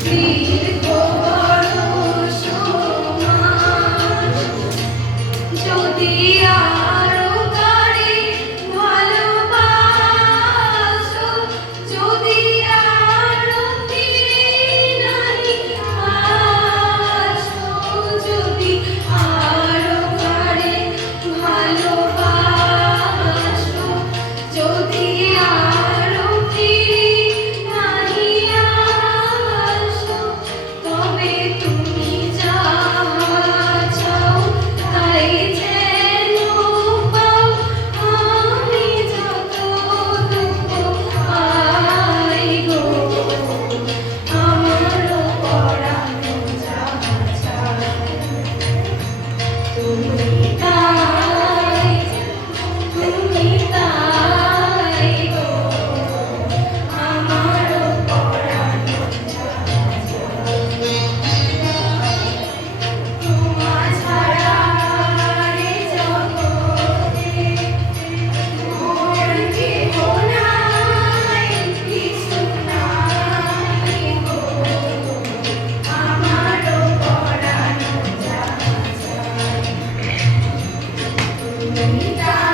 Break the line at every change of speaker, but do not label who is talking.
Cristo. Benita.